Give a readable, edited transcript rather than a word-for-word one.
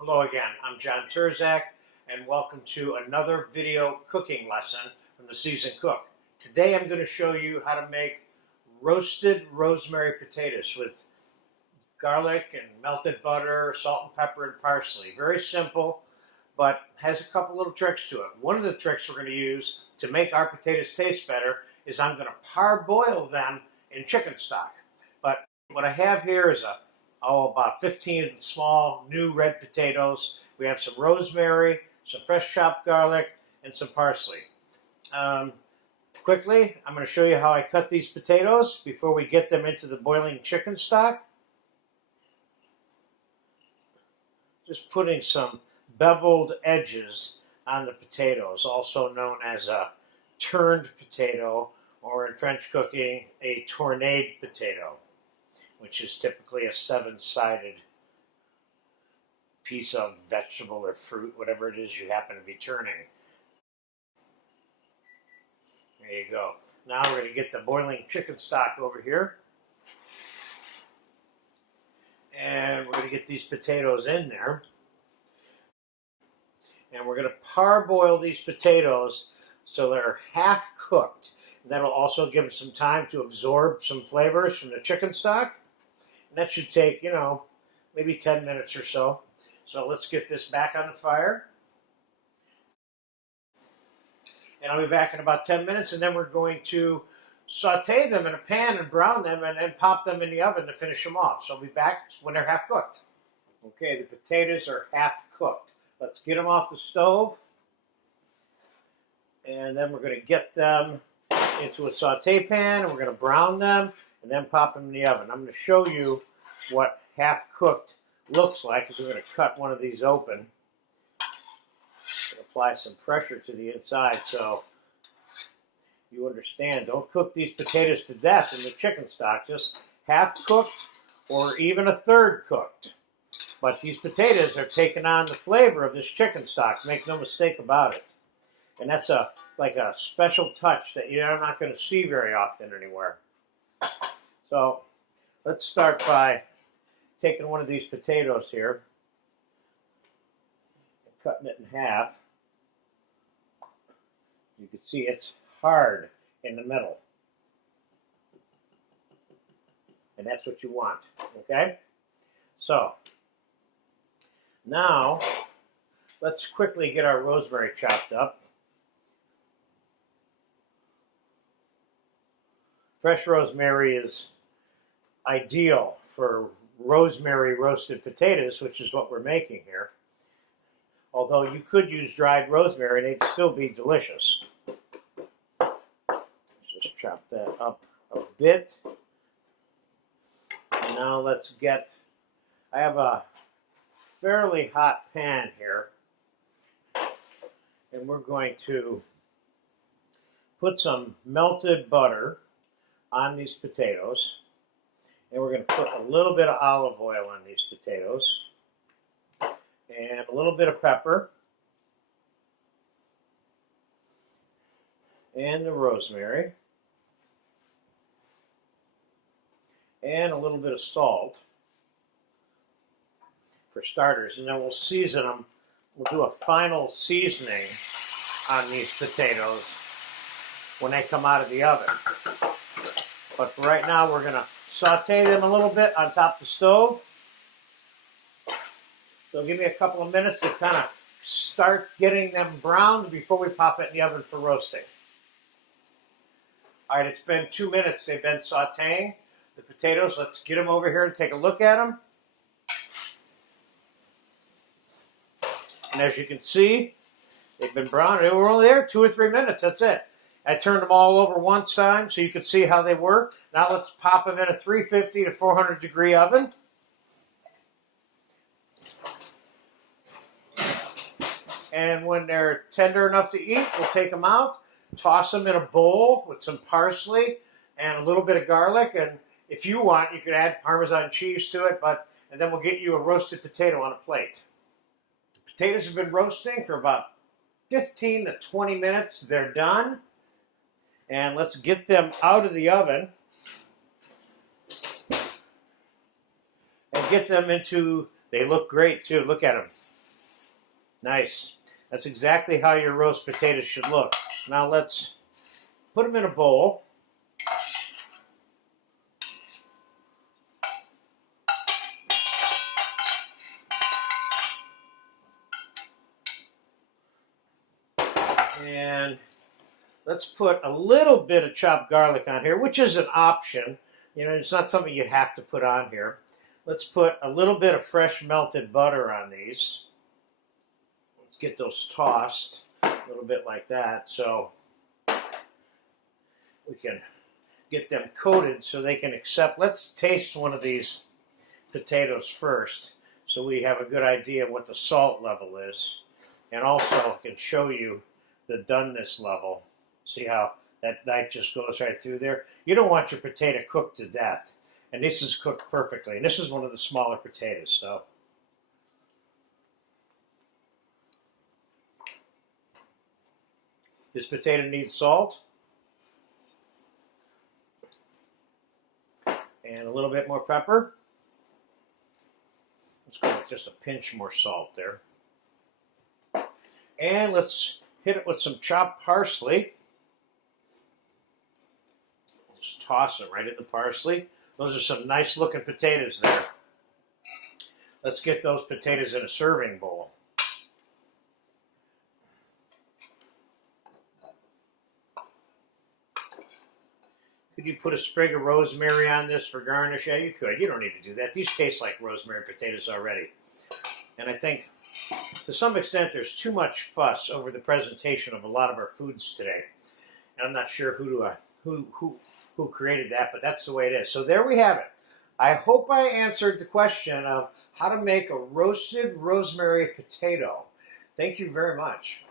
Hello again, I'm John Terzak, and welcome to another video cooking lesson from the Seasoned Cook. Today I'm going to show you how to make roasted rosemary potatoes with garlic and melted butter, salt and pepper, and parsley. Very simple, but has a couple little tricks to it. One of the tricks we're going to use to make our potatoes taste better is I'm going to parboil them in chicken stock. But what I have here is about 15 small new red potatoes. We have some rosemary, some fresh chopped garlic, and some parsley. Quickly, I'm going to show you how I cut these potatoes before we get them into the boiling chicken stock. Just putting some beveled edges on the potatoes, also known as a turned potato, or in French cooking, a tournade potato, which is typically a seven-sided piece of vegetable or fruit, whatever it is you happen to be turning. There you go. Now we're going to get the boiling chicken stock over here. And we're going to get these potatoes in there. And we're going to parboil these potatoes so they're half cooked. That'll also give them some time to absorb some flavors from the chicken stock. And that should take, maybe 10 minutes or so. So let's get this back on the fire. And I'll be back in about 10 minutes, and then we're going to saute them in a pan and brown them and then pop them in the oven to finish them off. So I'll be back when they're half cooked. Okay, the potatoes are half cooked. Let's get them off the stove. And then we're going to get them into a saute pan, and we're going to brown them and then pop them in the oven. I'm going to show you what half cooked looks like, because we're going to cut one of these open. Apply some pressure to the inside so you understand. Don't cook these potatoes to death in the chicken stock. Just half cooked or even a third cooked. But these potatoes are taking on the flavor of this chicken stock. Make no mistake about it. And that's like a special touch that you're not going to see very often anywhere. So let's start by taking one of these potatoes here and cutting it in half. You can see it's hard in the middle. And that's what you want, okay? So now let's quickly get our rosemary chopped up. Fresh rosemary is ideal for rosemary roasted potatoes, which is what we're making here. Although you could use dried rosemary and they'd still be delicious. Let's just chop that up a bit. And now let's get, I have a fairly hot pan here. And we're going to put some melted butter on these potatoes. And we're going to put a little bit of olive oil on these potatoes. And a little bit of pepper. And the rosemary. And a little bit of salt for starters. And then we'll season them. We'll do a final seasoning on these potatoes when they come out of the oven. But for right now, we're going to saute them a little bit on top of the stove. So give me a couple of minutes to kind of start getting them browned before we pop it in the oven for roasting. All right, it's been 2 minutes they've been sauteing the potatoes. Let's get them over here and take a look at them. And as you can see, they've been browned. They were only there 2 or 3 minutes, that's it. I turned them all over one time so you could see how they were. Now let's pop them in a 350 to 400 degree oven. And when they're tender enough to eat, we'll take them out, toss them in a bowl with some parsley and a little bit of garlic. And if you want, you could add Parmesan cheese to it, and then we'll get you a roasted potato on a plate. The potatoes have been roasting for about 15 to 20 minutes. They're done. And let's get them out of the oven and get them into They look great too. Look at them. Nice. That's exactly how your roast potatoes should look. Now let's put them in a bowl. And let's put a little bit of chopped garlic on here, which is an option. You know, it's not something you have to put on here. Let's put a little bit of fresh melted butter on these. Let's get those tossed a little bit like that so we can get them coated so they can accept. Let's taste one of these potatoes first so we have a good idea of what the salt level is. And also I can show you the doneness level. See how that knife just goes right through there? You don't want your potato cooked to death. And this is cooked perfectly. And this is one of the smaller potatoes. So this potato needs salt. And a little bit more pepper. Let's go with just a pinch more salt there. And let's hit it with some chopped parsley. Just toss it right in the parsley. Those are some nice looking potatoes there. Let's get those potatoes in a serving bowl. Could you put a sprig of rosemary on this for garnish? Yeah, you could. You don't need to do that. These taste like rosemary potatoes already. And I think to some extent there's too much fuss over the presentation of a lot of our foods today. And I'm not sure who created that, but that's the way it is. So there we have it. I hope I answered the question of how to make a roasted rosemary potato. Thank you very much.